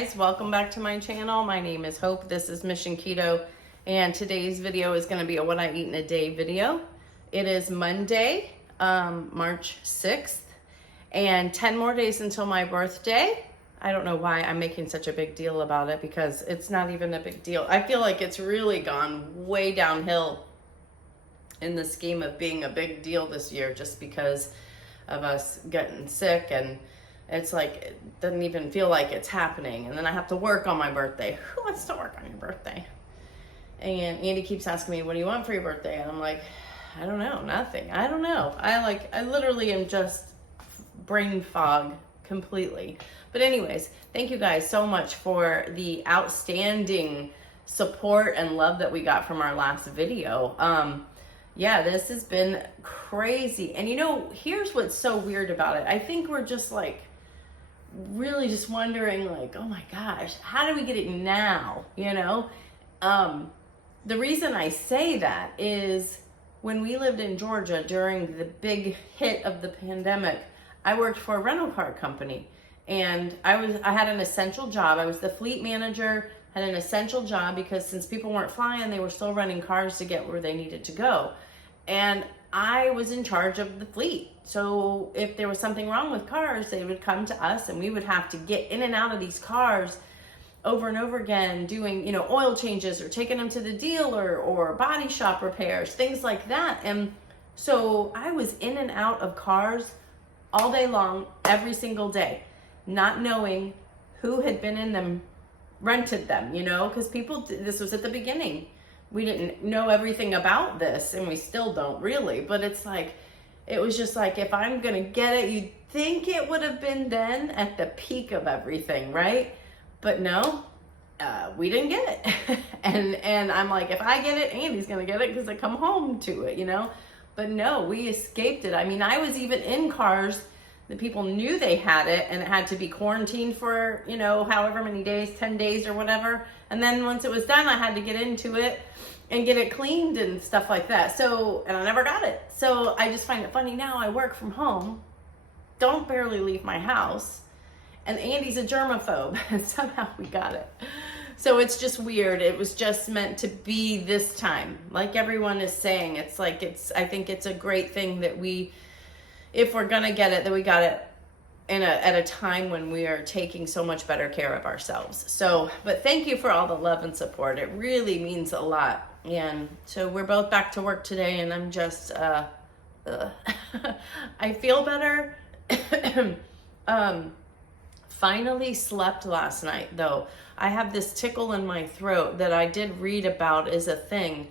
guys, welcome back to my channel. My name is Hope. This is Mission Keto, and today's video is going to be a what I eat in a day video. It is Monday, March 6th, and 10 more days until my birthday. I don't know why I'm making such a big deal about it, because it's not even a big deal. I feel like it's really gone way downhill in the scheme of being a big deal this year, just because of us getting sick, and it's like, it doesn't even feel like it's happening. And then I have to work on my birthday. Who wants to work on your birthday? And Andy keeps asking me, what do you want for your birthday? And I'm like, I don't know, nothing. I don't know. I literally am just brain fog completely. But anyways, thank you guys so much for the outstanding support and love that we got from our last video. Yeah, this has been crazy. And you know, here's what's so weird about it. I think we're just like, really just wondering, like, oh my gosh, how do we get it now? You know, the reason I say that is when we lived in Georgia during the big hit of the pandemic, I worked for a rental car company, and I had an essential job. I was the fleet manager, had an essential job, because since people weren't flying, they were still running cars to get where they needed to go. And I was in charge of the fleet. So if there was something wrong with cars, they would come to us, and we would have to get in and out of these cars over and over again, doing, you know, oil changes or taking them to the dealer or body shop repairs, things like that. And so I was in and out of cars all day long, every single day, not knowing who had been in them, rented them, you know, because people, this was at the beginning. We didn't know everything about this, and we still don't really, but it's like, it was just like, if I'm gonna get it, you'd think it would have been then at the peak of everything, right? But no, we didn't get it. and I'm like, if I get it, Andy's gonna get it, because I come home to it, you know? But no, we escaped it. I mean, I was even in cars that people knew they had it, and it had to be quarantined for, you know, however many days, 10 days or whatever. And then once it was done, I had to get into it and get it cleaned and stuff like that. So, and I never got it. So I just find it funny now. I work from home, don't barely leave my house, and Andy's a germaphobe, and somehow we got it. So it's just weird. It was just meant to be this time. Like everyone is saying, it's like, I think it's a great thing that we, if we're gonna get it, that we got it at a time when we are taking so much better care of ourselves. So, but thank you for all the love and support. It really means a lot. And so we're both back to work today, and I'm just, I feel better. Finally slept last night, though. I have this tickle in my throat that I did read about is a thing,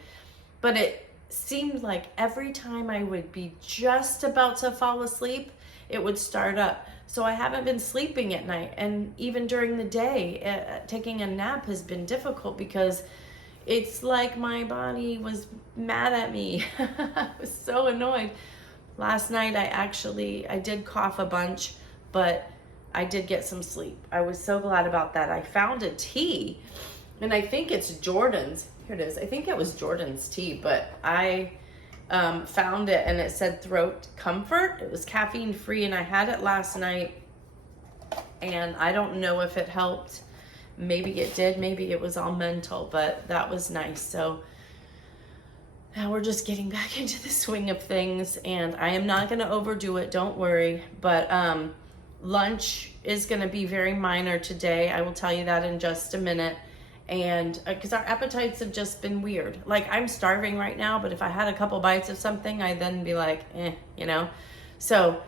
but it seemed like every time I would be just about to fall asleep, it would start up. So I haven't been sleeping at night, and even during the day, taking a nap has been difficult, because it's like my body was mad at me. I was so annoyed. Last night I did cough a bunch, but I did get some sleep. I was so glad about that. I found a tea, and I think it's Jordan's. Here it is. I think it was Jordan's tea, but I found it, and it said throat comfort. It was caffeine free, and I had it last night, and I don't know if it helped. Maybe it did, maybe it was all mental, but that was nice. So now we're just getting back into the swing of things, and I am not going to overdo it, don't worry. But lunch is going to be very minor today. I will tell you that in just a minute. And because our appetites have just been weird. Like, I'm starving right now, but if I had a couple bites of something, I'd then be like, you know. So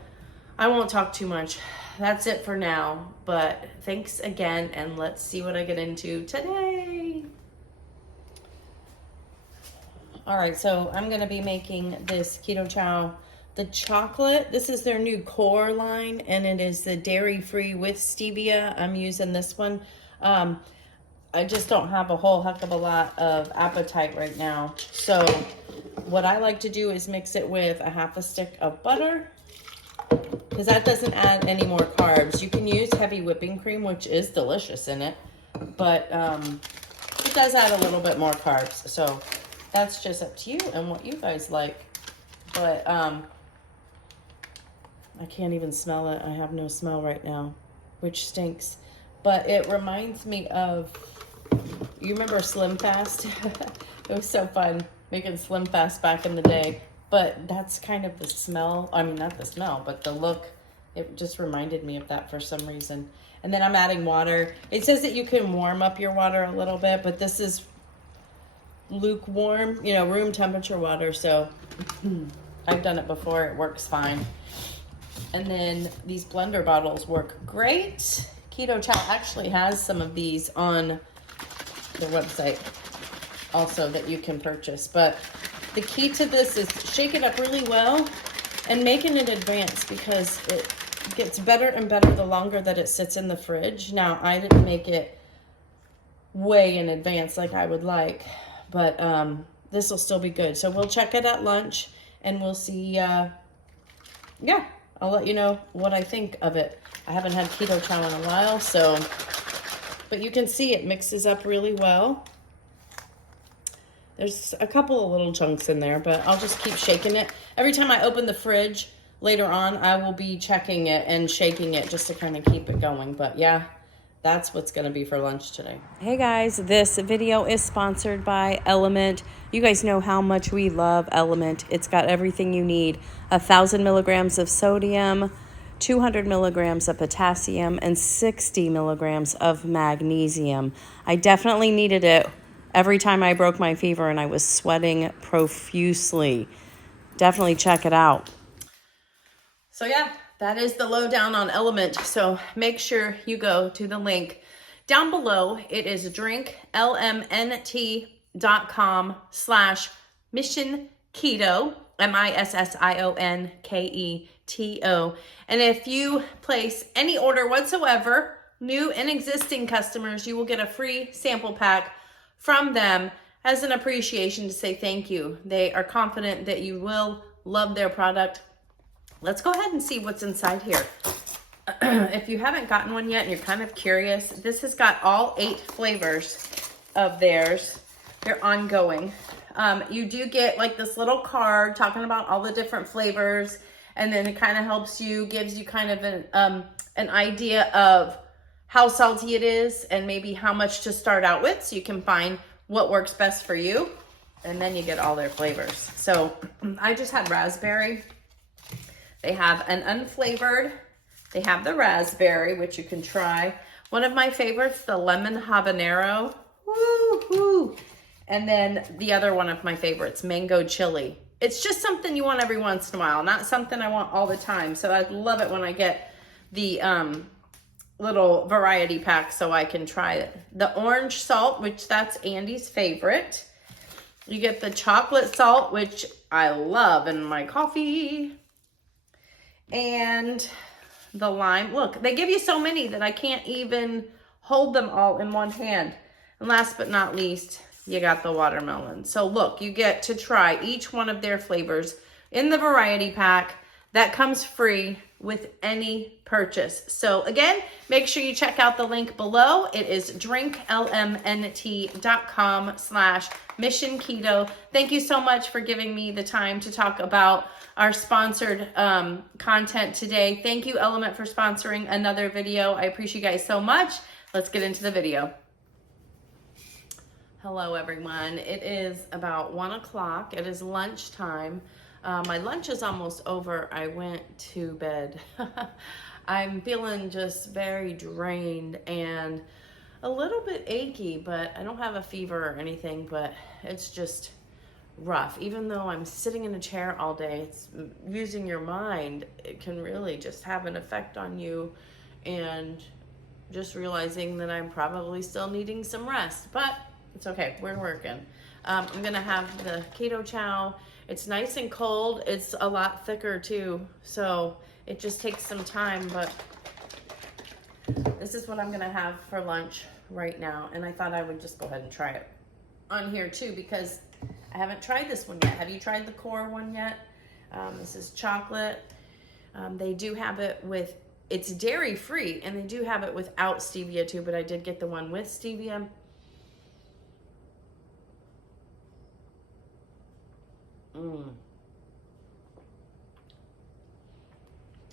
I won't talk too much. That's it for now. But thanks again, and let's see what I get into today. All right, so I'm going to be making this Keto Chow. The chocolate, this is their new core line, and it is the dairy-free with stevia. I'm using this one. I just don't have a whole heck of a lot of appetite right now. So what I like to do is mix it with a half a stick of butter, because that doesn't add any more carbs. You can use heavy whipping cream, which is delicious in it, but it does add a little bit more carbs. So that's just up to you and what you guys like. But I can't even smell it. I have no smell right now, which stinks. but it reminds me of, you remember Slim Fast? It was so fun making Slim Fast back in the day. But that's kind of the smell. I mean, not the smell, but the look. It just reminded me of that for some reason. And then I'm adding water. It says that you can warm up your water a little bit, but this is lukewarm, you know, room temperature water. So I've done it before. It works fine. And then these blender bottles work great. Keto Chow actually has some of these on their website also that you can purchase. But the key to this is shake it up really well and make it in advance, because it gets better and better the longer that it sits in the fridge. Now, I didn't make it way in advance like I would like, but this will still be good. So we'll check it at lunch and we'll see. Yeah, I'll let you know what I think of it. I haven't had Keto Chow in a while, so, but you can see it mixes up really well. There's a couple of little chunks in there, but I'll just keep shaking it. Every time I open the fridge later on, I will be checking it and shaking it just to kind of keep it going. But yeah, that's what's going to be for lunch today. Hey guys, this video is sponsored by LMNT. You guys know how much we love LMNT. It's got everything you need. 1,000 milligrams of sodium, 200 milligrams of potassium, and 60 milligrams of magnesium. I definitely needed it every time I broke my fever and I was sweating profusely. Definitely check it out. So yeah, that is the lowdown on LMNT. So make sure you go to the link down below. It is drinklmnt.com/MissionKeto, MissionKeto. And if you place any order whatsoever, new and existing customers, you will get a free sample pack from them as an appreciation to say thank you. They are confident that you will love their product. Let's go ahead and see what's inside here. If you haven't gotten one yet and you're kind of curious, this has got all 8 flavors of theirs. They're ongoing. You do get like this little card talking about all the different flavors, and then it kind of helps you, gives you kind of an idea of how salty it is and maybe how much to start out with, so you can find what works best for you. And then you get all their flavors. So I just had raspberry. They have an unflavored. They have the raspberry, which you can try. One of my favorites, the lemon habanero. Woo-hoo. And then the other one of my favorites, mango chili. It's just something you want every once in a while, not something I want all the time. So I love it when I get the little variety pack so I can try it. The orange salt, which that's Andy's favorite. You get the chocolate salt, which I love in my coffee. And the lime. Look, they give you so many that I can't even hold them all in one hand. And last but not least, you got the watermelon. So look, you get to try each one of their flavors in the variety pack. That comes free with any purchase. So again, make sure you check out the link below. It is drinklmnt.com/MissionKeto. Thank you so much for giving me the time to talk about our sponsored content today. Thank you, LMNT, for sponsoring another video. I appreciate you guys so much. Let's get into the video. Hello, everyone. It is about 1 o'clock. It is lunchtime. My lunch is almost over. I went to bed. I'm feeling just very drained and a little bit achy, but I don't have a fever or anything, but it's just rough. Even though I'm sitting in a chair all day, it's using your mind. It can really just have an effect on you, and just realizing that I'm probably still needing some rest, but it's okay. We're working. I'm going to have the Keto Chow. It's nice and cold. It's a lot thicker too, so it just takes some time, but this is what I'm gonna have for lunch right now, and I thought I would just go ahead and try it on here too, because I haven't tried this one yet. Have you tried the core one yet? This is chocolate. They do have it with, it's dairy free, and they do have it without stevia too, but I did get the one with stevia.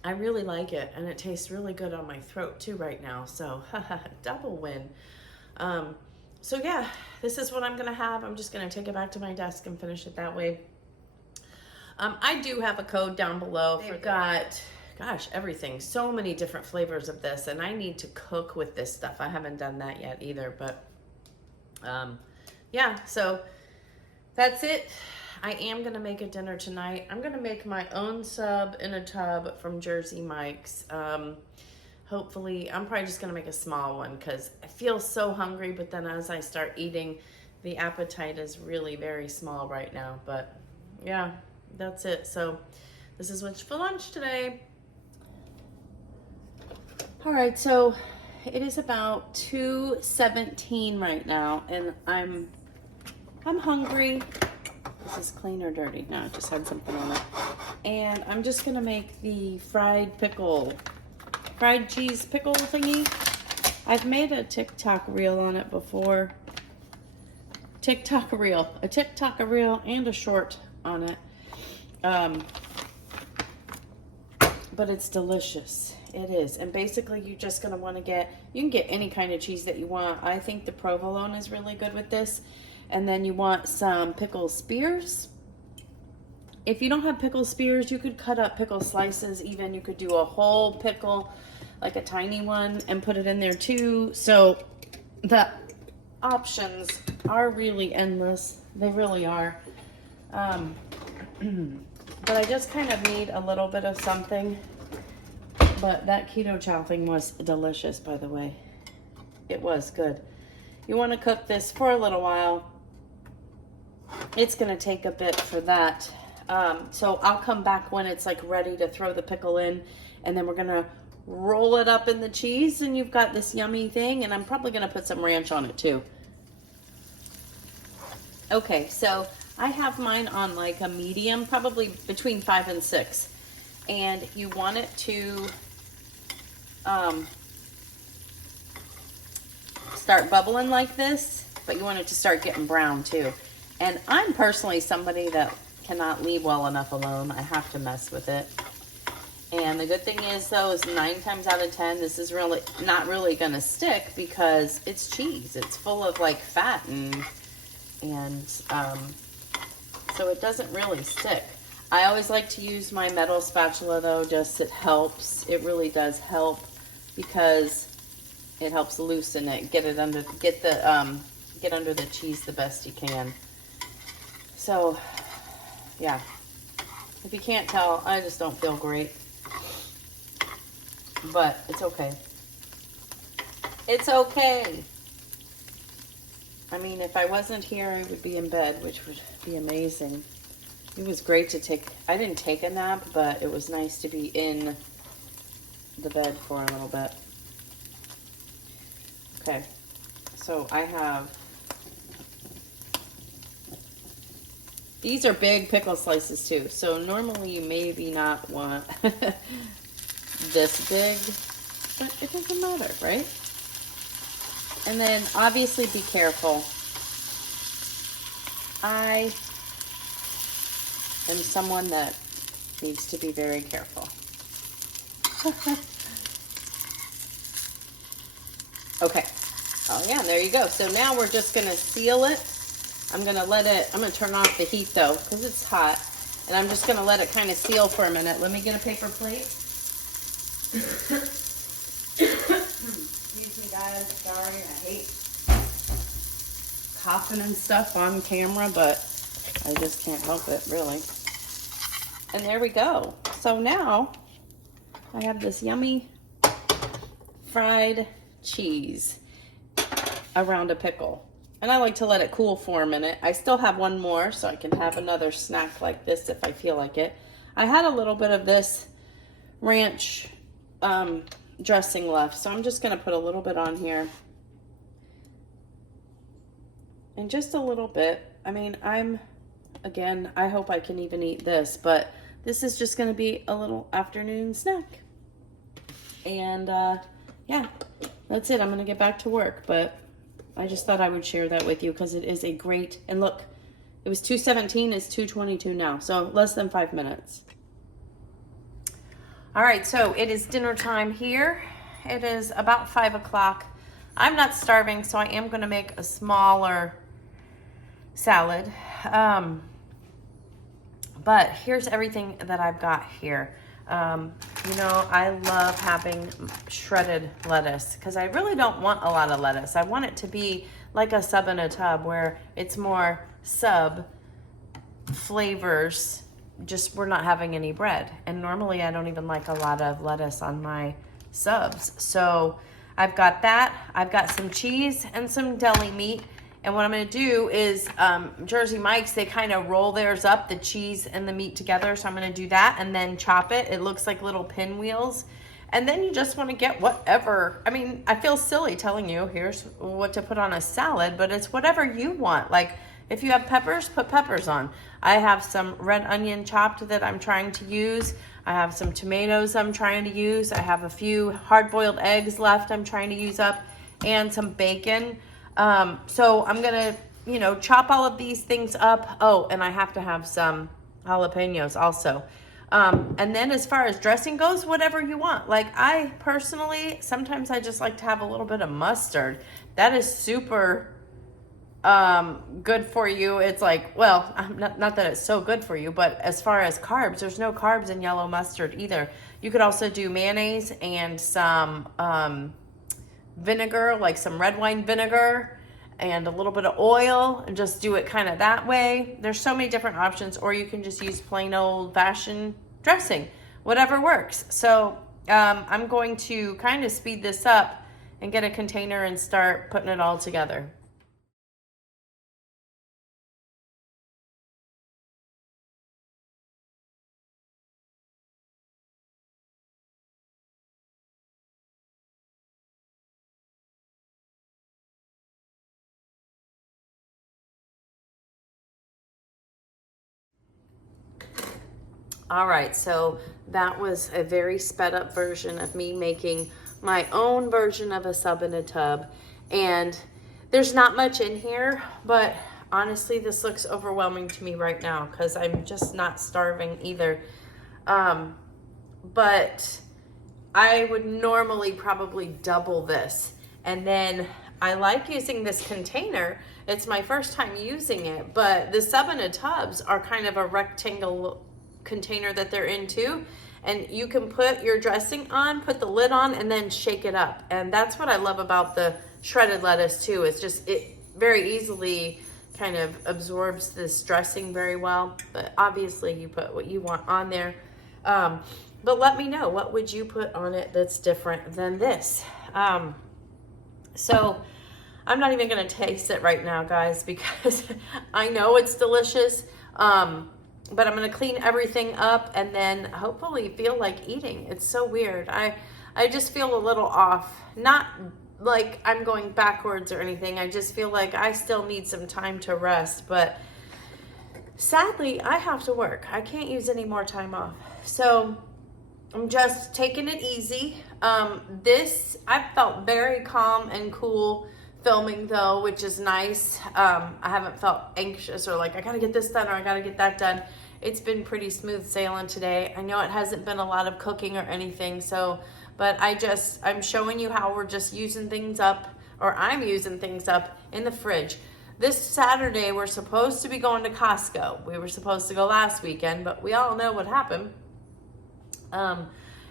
I really like it, and it tastes really good on my throat too right now. So double win. So yeah, this is what I'm gonna have. I'm just gonna take it back to my desk and finish it that way. I do have a code down below. They've got, gosh, everything. So many different flavors of this, and I need to cook with this stuff. I haven't done that yet either, but yeah, so that's it. I am gonna make a dinner tonight. I'm gonna make my own sub in a tub from Jersey Mike's. Hopefully, I'm probably just gonna make a small one because I feel so hungry, but then as I start eating, the appetite is really very small right now. But yeah, that's it. So this is what's for lunch today. All right, so it is about 2:17 right now, and I'm hungry. This is clean or dirty? No, it just had something on it. And I'm just gonna make the fried cheese pickle thingy. I've made a TikTok reel on it before. A TikTok reel and a short on it. But it's delicious. It is. And basically you're just gonna wanna you can get any kind of cheese that you want. I think the provolone is really good with this. And then you want some pickle spears. If you don't have pickle spears, you could cut up pickle slices even. You could do a whole pickle, like a tiny one, and put it in there too. So the options are really endless. They really are. But I just kind of need a little bit of something. But that keto chow thing was delicious, by the way. It was good. You want to cook this for a little while. It's going to take a bit for that. So I'll come back when it's like ready to throw the pickle in, and then we're going to roll it up in the cheese, and you've got this yummy thing, and I'm probably going to put some ranch on it too. Okay, so I have mine on like a medium, probably between 5 and 6. And you want it to start bubbling like this, but you want it to start getting brown too. And I'm personally somebody that cannot leave well enough alone. I have to mess with it. And the good thing is, though, is 9 times out of 10, this is really not really going to stick because it's cheese. It's full of like fat and so it doesn't really stick. I always like to use my metal spatula though, just it helps. It really does help because it helps loosen it, get under the cheese the best you can. So, yeah. If you can't tell, I just don't feel great. But it's okay. It's okay. I mean, if I wasn't here, I would be in bed, which would be amazing. It was great to I didn't take a nap, but it was nice to be in the bed for a little bit. Okay, so I have, these are big pickle slices too. So normally you maybe not want this big, but it doesn't matter, right? And then obviously be careful. I am someone that needs to be very careful. Okay. Oh yeah, there you go. So now we're just gonna seal it. I'm gonna turn off the heat though, because it's hot. And I'm just gonna let it kind of seal for a minute. Let me get a paper plate. Excuse me guys, sorry, I hate coughing and stuff on camera, but I just can't help it, really. And there we go. So now I have this yummy fried cheese around a pickle. And I like to let it cool for a minute. I still have one more, so I can have another snack like this if I feel like it. I had a little bit of this ranch dressing left, so I'm just going to put a little bit on here. And just a little bit. I mean, again, I hope I can even eat this, but this is just going to be a little afternoon snack. And yeah, that's it. I'm going to get back to work, but I just thought I would share that with you because it is a great, and look, it was 2:17, it's 2:22 now, so less than 5 minutes. All right, so it is dinner time here. It is about 5 o'clock. I'm not starving, so I am gonna make a smaller salad. But here's everything that I've got here. You know, I love having shredded lettuce because I really don't want a lot of lettuce. I want it to be like a sub in a tub where it's more sub flavors, just we're not having any bread. And normally I don't even like a lot of lettuce on my subs. So I've got that. I've got some cheese and some deli meat. And what I'm gonna do is, Jersey Mike's, they kind of roll theirs up, the cheese and the meat together. So I'm gonna do that and then chop it. It looks like little pinwheels. And then you just wanna get whatever. I mean, I feel silly telling you, here's what to put on a salad, but it's whatever you want. Like, if you have peppers, put peppers on. I have some red onion chopped that I'm trying to use. I have some tomatoes I'm trying to use. I have a few hard-boiled eggs left I'm trying to use up, and some bacon. So I'm gonna, you know, chop all of these things up. Oh, and I have to have some jalapenos also. And then as far as dressing goes, whatever you want. Like, I personally, sometimes I just like to have a little bit of mustard. That is super good for you. It's like, well, not that it's so good for you, but as far as carbs, there's no carbs in yellow mustard either. You could also do mayonnaise and some vinegar, like some red wine vinegar and a little bit of oil, and just do it kind of that way. There's so many different options, or you can just use plain old fashioned dressing, whatever works. So I'm going to kind of speed this up and get a container and start putting it all together. All right, so that was a very sped up version of me making my own version of a sub in a tub. And there's not much in here, but honestly, this looks overwhelming to me right now because I'm just not starving either. But I would normally probably double this. And then I like using this container. It's my first time using it, but the sub in a tubs are kind of a rectangle container that they're in too, and you can put your dressing on, put the lid on, and then shake it up. And that's what I love about the shredded lettuce too. It's just, it very easily kind of absorbs this dressing very well, but obviously you put what you want on there. But let me know, what would you put on it that's different than this? So I'm not even gonna taste it right now, guys, because I know it's delicious. But I'm gonna clean everything up and then hopefully feel like eating. It's so weird. I just feel a little off. Not like I'm going backwards or anything. I just feel like I still need some time to rest. But sadly, I have to work. I can't use any more time off. So I'm just taking it easy. I felt very calm and cool filming though, which is nice. I haven't felt anxious or like I gotta get this done or I gotta get that done. It's been pretty smooth sailing today. I know it hasn't been a lot of cooking or anything, so, but I'm showing you how we're just using things up, or I'm using things up in the fridge. This Saturday, we're supposed to be going to Costco. We were supposed to go last weekend, but we all know what happened.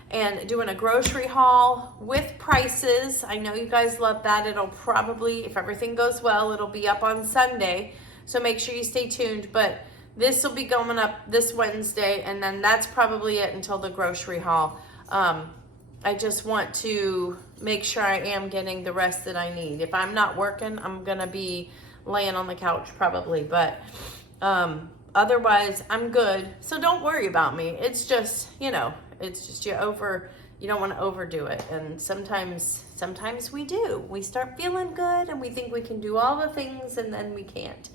And doing a grocery haul with prices. I know you guys love that. It'll probably, if everything goes well, it'll be up on Sunday. So make sure you stay tuned. But this will be going up this Wednesday, and then that's probably it until the grocery haul. I just want to make sure I am getting the rest that I need. If I'm not working, I'm gonna be laying on the couch probably, but otherwise I'm good. So don't worry about me. It's just, you know, it's just you don't want to overdo it. And sometimes we do. We start feeling good and we think we can do all the things and then we can't.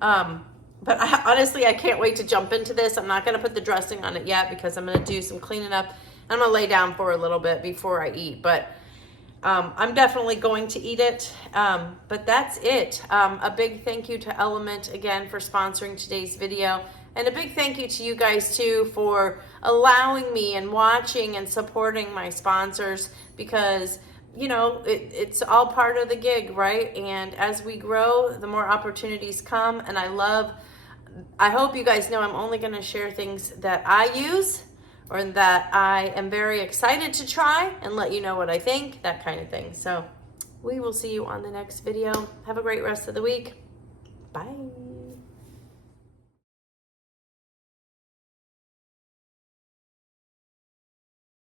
But honestly, I can't wait to jump into this. I'm not going to put the dressing on it yet because I'm going to do some cleaning up. I'm going to lay down for a little bit before I eat. But I'm definitely going to eat it. But that's it. A big thank you to LMNT again for sponsoring today's video. And a big thank you to you guys too for allowing me and watching and supporting my sponsors, because you know, it's all part of the gig, right? And as we grow, the more opportunities come. And I hope you guys know I'm only going to share things that I use or that I am very excited to try, and let you know what I think, that kind of thing. So we will see you on the next video. Have a great rest of the week. Bye.